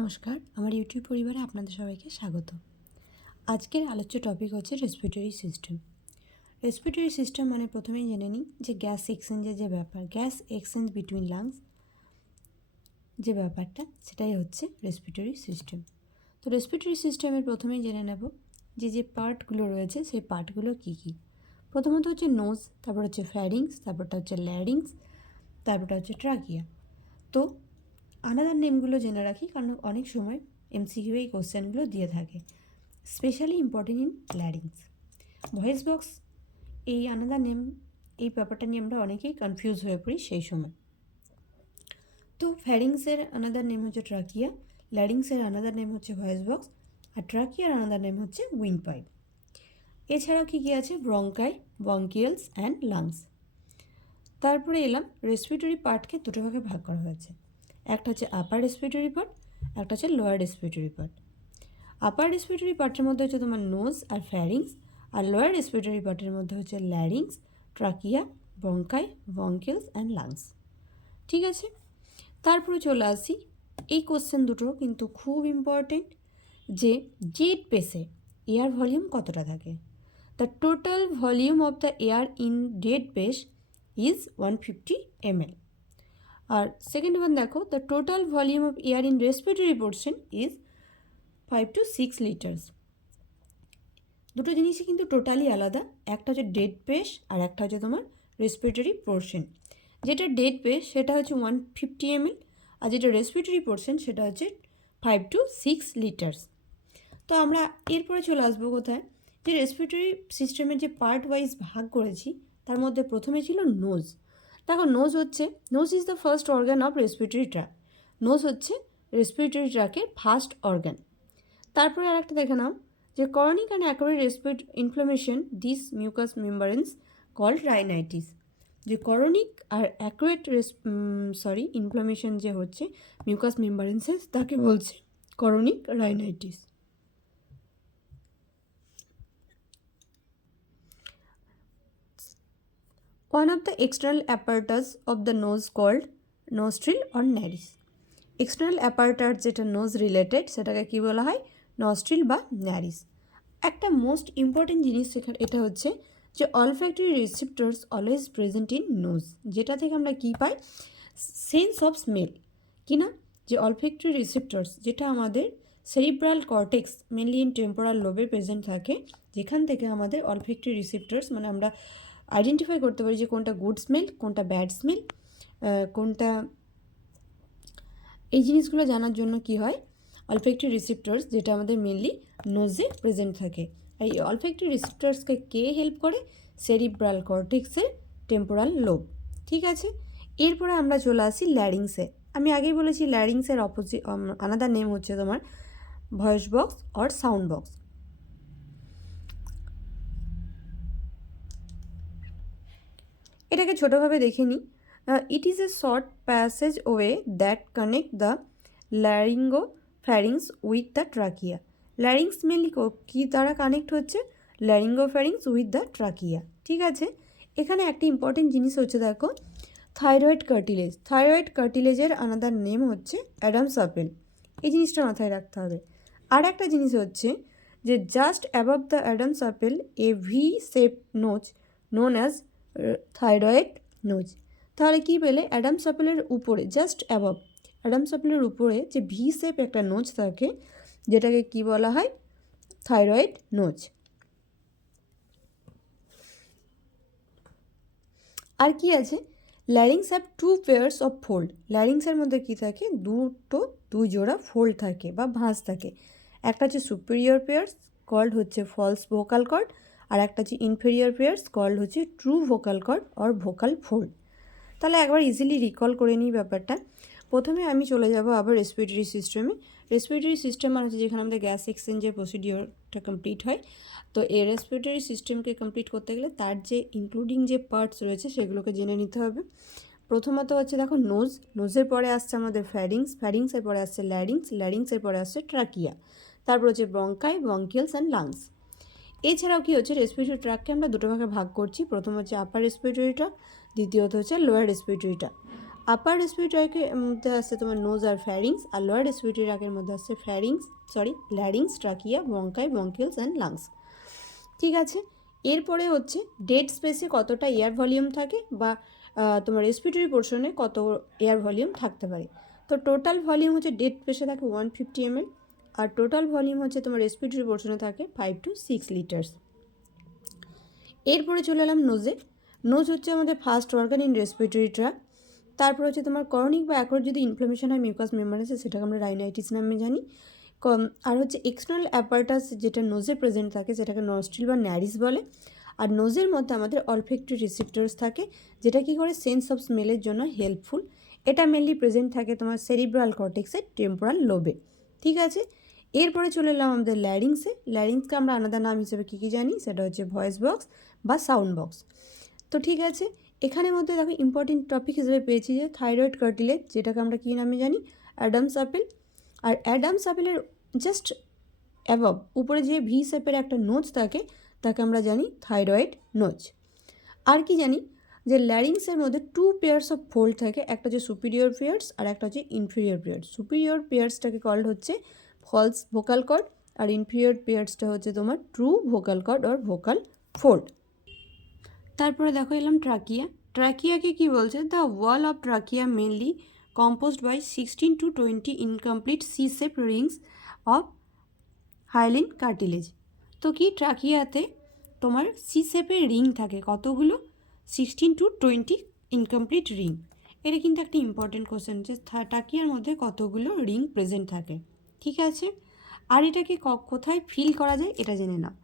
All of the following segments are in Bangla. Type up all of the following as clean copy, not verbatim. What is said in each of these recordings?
নমস্কার, আমার ইউটিউব পরিবারে আপনাদের সবাইকে স্বাগত। আজকের আলোচ্য টপিক হচ্ছে রেসপিরেটরি সিস্টেম। রেসপিরেটরি সিস্টেম মানে প্রথমেই জেনে নিই যে গ্যাস এক্সচেঞ্জের যে ব্যাপার, গ্যাস এক্সচেঞ্জ বিটুইন লাংস যে ব্যাপারটা, সেটাই হচ্ছে রেসপিরেটরি সিস্টেম। তো রেসপিরেটরি সিস্টেমের প্রথমেই জেনে নেব যে পার্টগুলো রয়েছে সেই পার্টগুলো কী কী। প্রথমত হচ্ছে নোজ, তারপর হচ্ছে ফ্যারিংস, তারপরটা হচ্ছে ল্যারিংস, তারপরটা হচ্ছে ট্রাকিয়া। তো আনাদার নেমগুলো জেনে রাখি, কারণ অনেক সময় এমসিকিউ এই কোশ্চেনগুলো দিয়ে থাকে, specially important in larynx. Voice box এই আনাদার নেম, এই ব্যাপারটা নিয়ে আমরা অনেকেই কনফিউজ হয়ে পড়ি সেই সময়। তো ফ্যারিংসের আনাদার নেম হচ্ছে ট্রাকিয়া, ল্যারিংসের আনাদার নেম হচ্ছে ভয়েস বক্স, আর ট্রাকিয়ার আনাদার নেম হচ্ছে উইন্ড পাইপ। এছাড়াও কী কী আছে, ব্রঙ্কাই, বঙ্কিয়েলস অ্যান্ড লাংস। তারপরে এলাম রেসপিরেটরি পার্টকে দুটো ভাগে ভাগ করা হয়েছে, একটা হচ্ছে আপার রেসপিরেটরি পার্ট, একটা হচ্ছে lower respiratory part. Upper respiratory পার্টের মধ্যে হচ্ছে তোমার নোজ আর ফ্যারিংস, আর লোয়ার রেসপিরেটরি পার্টের মধ্যে হচ্ছে larynx, trachea, bronchi, bronchioles and lungs. ঠিক আছে, তারপরে চলে আসি, এই কোশ্চেন দুটো কিন্তু খুব ইম্পর্টেন্ট, যে ডেড পেসে এয়ার ভলিউম কতটা থাকে। The total volume of the air in dead space is 150 ml। আর সেকেন্ড ওয়ান দেখো, the total volume of air in respiratory portion is 5 to 6 litres. দুটো জিনিসই কিন্তু টোটালি আলাদা, একটা হচ্ছে ডেড পেস আর একটা হচ্ছে তোমার রেসপিরেটরি পোর্শন। যেটা ডেড পেস সেটা হচ্ছে 150 ml, আর যেটা রেসপিরেটরি পোর্শন সেটা হচ্ছে 5 to 6 লিটার্স। তো আমরা এরপরে চলে আসবো কোথায়, যে রেসপিরেটরি সিস্টেমের যে পার্ট ওয়াইজ ভাগ করেছি তার মধ্যে প্রথমে ছিল নোজ। দেখো, nose is the first organ of respiratory tract. Nose হচ্ছে রেসপিরেটরি ট্র্যাকের ফার্স্ট অর্গান। তারপরে আর একটা দেখে নাও, যে chronic and accurate respiratory inflammation this mucous membranes called rhinitis. যে করনিক আর অ্যাকুরেট ইনফ্লামেশন যে হচ্ছে মিউকাস মেম্বারেন্সেস, তাকে বলছে chronic rhinitis. One of the external apparatus of the nose called nostril or nares. External apparatus যেটা নোজ রিলেটেড সেটাকে কী বলা হয়, নস্ট্রিল বা ন্যারিস। একটা মোস্ট ইম্পর্টেন্ট জিনিস সেখানে এটা হচ্ছে যে olfactory receptors always present in nose, যেটা থেকে আমরা কী পাই, সেন্স অফ স্মেল। কি না, যে অলফ্যাক্টরি রিসেপ্টরস যেটা আমাদের cerebral cortex mainly in temporal লোবে প্রেজেন্ট থাকে, যেখান থেকে আমাদের অলফ্যাক্টরি রিসেপ্টরস মানে আমরা আইডেন্টিফাই করতে পারি যে কোনটা গুড স্মেল, কোনটা ব্যাড স্মেল, কোনটা, এই জিনিসগুলো জানার জন্য কি হয়, অলফ্যাক্টরি রিসেপ্টরস যেটা আমাদের মেনলি নোজে প্রেজেন্ট থাকে। এই অলফ্যাক্টরি রিসেপ্টরসকে কে হেল্প করে, সেরিব্রাল কর্টেক্সের টেম্পোরাল লোব। ঠিক আছে, এরপরে আমরা চলে আসি ল্যারিংসে। আমি আগেই বলেছি ল্যারিংসের আলাদা নেম হচ্ছে তোমার voice box or sound box. এটাকে ছোটোভাবে দেখে নিই। It is a short passage way that connect the laryngopharynx with the trachea. Larynx mainly কী দ্বারা কানেক্ট হচ্ছে, laryngopharynx with the trachea. ঠিক আছে, এখানে একটা ইম্পর্টেন্ট জিনিস হচ্ছে, দেখো, থাইরয়েড কার্টিলেজ। থাইরয়েড কার্টিলেজের আলাদার নেম হচ্ছে অ্যাডামস আপেল, এই জিনিসটা মাথায় রাখতে হবে। আর একটা জিনিস হচ্ছে যে just above the Adam's apple a V shape notch known as thyroid nose. তাহলে কী পেলে, অ্যাডামস আপেলের উপরে, জাস্ট অ্যাবভ অ্যাডামস আপেলের উপরে যে ভি শেপ একটা নোজ থাকে, যেটাকে কি বলা হয়, থাইরয়েড নোজ। আর কি আছে, larynx have 2 pairs of fold. ল্যারিংসের মধ্যে কি থাকে, দুই জোড়া ফোল্ড থাকে বা ভাঁজ থাকে। একটা হচ্ছে সুপিরিয়র পেয়ার্স কল্ড হচ্ছে ফলস ভোকাল কর্ড, আর একটা হচ্ছে ইনফেরিয়র পেয়ার্স কল্ড হচ্ছে true vocal cord or vocal fold. তাহলে একবার ইজিলি রিকল করে নিই ব্যাপারটা। প্রথমে আমি চলে যাব আবার রেসপিরেটরি সিস্টেমে। রেসপিরেটরি সিস্টেম মানে হচ্ছে যেখানে আমাদের গ্যাস এক্সচেঞ্জের প্রসিডিওরটা কমপ্লিট হয়। তো এই রেসপিরেটরি সিস্টেমকে কমপ্লিট করতে গেলে তার যে ইনক্লুডিং যে পার্টস রয়েছে সেগুলোকে জেনে নিতে হবে। প্রথমত হচ্ছে দেখো নোজের পরে আসছে আমাদের ফ্যারিংসের পরে আসছে ল্যারিংসের পরে আসছে ট্রাকিয়া, তারপর হচ্ছে ব্রঙ্কাই, বঙ্কিয়েলস অ্যান্ড লাংস। এছাড়াও কী হচ্ছে, রেসপিরেটরি ট্র্যাককে আমরা দুটো ভাগে ভাগ করছি, প্রথম হচ্ছে আপার রেসপিরেটরি ট্র্যাক, দ্বিতীয়ত হচ্ছে lower respiratory tract. Upper respiratory ট্র্যাকের মধ্যে আসছে তোমার নোজ আর ফ্যারিংস, আর লোয়ার রেসপিরেটরি ট্র্যাকের মধ্যে আসছে larynx, trachea, bronchi, bronchioles and lungs. ঠিক আছে, এরপরে হচ্ছে ডেড স্পেসে কতটা এয়ার ভলিউম থাকে বা তোমার রেসপিরেটরি পোর্শনে কত এয়ার ভলিউম থাকতে পারে। তো টোটাল ভলিউম হচ্ছে ডেড স্পেসে থাকে 150 ml, আর টোটাল ভলিউম হচ্ছে তোমার রেসপিরেটরি পোর্শনে থাকে 5 to 6 লিটার্স। এরপরে চলে এলাম নোজে। নোজ হচ্ছে আমাদের first organ in respiratory track. তারপর হচ্ছে তোমার করনিক বা অ্যাকোয়ার্ড যদি ইনফ্লামেশন হয় মিউকাস মেমব্রেনে, সেটাকে আমরা রাইনাইটিস নামে জানি। আর হচ্ছে এক্সটার্নাল অ্যাপারটাস যেটা নোজে প্রেজেন্ট থাকে সেটাকে নস্ট্রিল বা ন্যারিস বলে। আর নোজের মধ্যে আমাদের অলফ্যাক্টরি রিসেপ্টরস থাকে, যেটা কী করে সেন্স অফ স্মেলের জন্য হেল্পফুল। এটা মেনলি প্রেজেন্ট থাকে তোমার সেরিব্রাল কর্টেক্সের টেম্পোরাল লোবে। ঠিক আছে, এরপরে চলে এলাম আমাদের ল্যারিংসে। ল্যারিংসকে আমরা আলাদা নাম হিসেবে কী জানি, সেটা হচ্ছে ভয়েস বক্স বা সাউন্ড বক্স। তো ঠিক আছে, এখানের মধ্যে দেখো ইম্পর্টেন্ট টপিক হিসেবে পেয়েছি যে থাইরয়েড কার্টিলেজ, যেটাকে আমরা কী নামে জানি, অ্যাডামস আপেল। আর অ্যাডামস আপেলের জাস্ট অ্যাবভ উপরে যে ভি শেপের একটা নোজ থাকে তাকে আমরা জানি থাইরয়েড নোজ। আর কি জানি যে ল্যারিংসের মধ্যে 2 পেয়ার্স অফ ফোল্ড থাকে, একটা হচ্ছে সুপিরিয়র পেয়ার্স আর একটা হচ্ছে ইনফিরিয়র পেয়ার্স। সুপিরিয়র পেয়ার্সটাকে কল্ড হচ্ছে ফলস ভোকাল কর্ড, আর ইনফিরিয়র পেয়ার্সটা হচ্ছে তোমার true vocal cord or vocal fold. তারপরে দেখো এলাম ট্রাকিয়া। ট্রাকিয়াকে কি বলছে, the wall of trachea mainly composed by 16 to 20 incomplete C shape rings of hyaline cartilage. তো কি ট্রাকিয়াতে তোমার সি শেপের রিং থাকে কতগুলো, 16 to 20 ইনকমপ্লিট রিং। এটা কিন্তু একটা ইম্পর্টেন্ট কোশ্চেন যে ট্রাকিয়ার মধ্যে কতগুলো রিং প্রেজেন্ট থাকে। ঠিক আছে, আর এটাকে কোথায় ফিল করা যায় এটা জেনে নাও।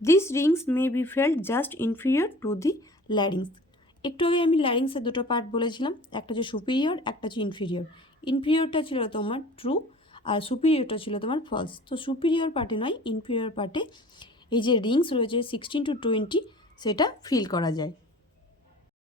This rings may be felt just inferior to the larynx. একটু আগে আমি ল্যারিংসের দুটো পার্ট বলেছিলাম, একটা হচ্ছে সুপিরিয়র, একটা হচ্ছে ইনফিরিয়র। ইনফিরিয়রটা ছিল তোমার ট্রু আর সুপিরিয়রটা ছিল তোমার ফলস। তো সুপিরিয়র পার্টে নয়, ইনফিরিয়র পার্টে এই যে রিংস রয়েছে 16 to 20 সেটা ফিল করা যায়।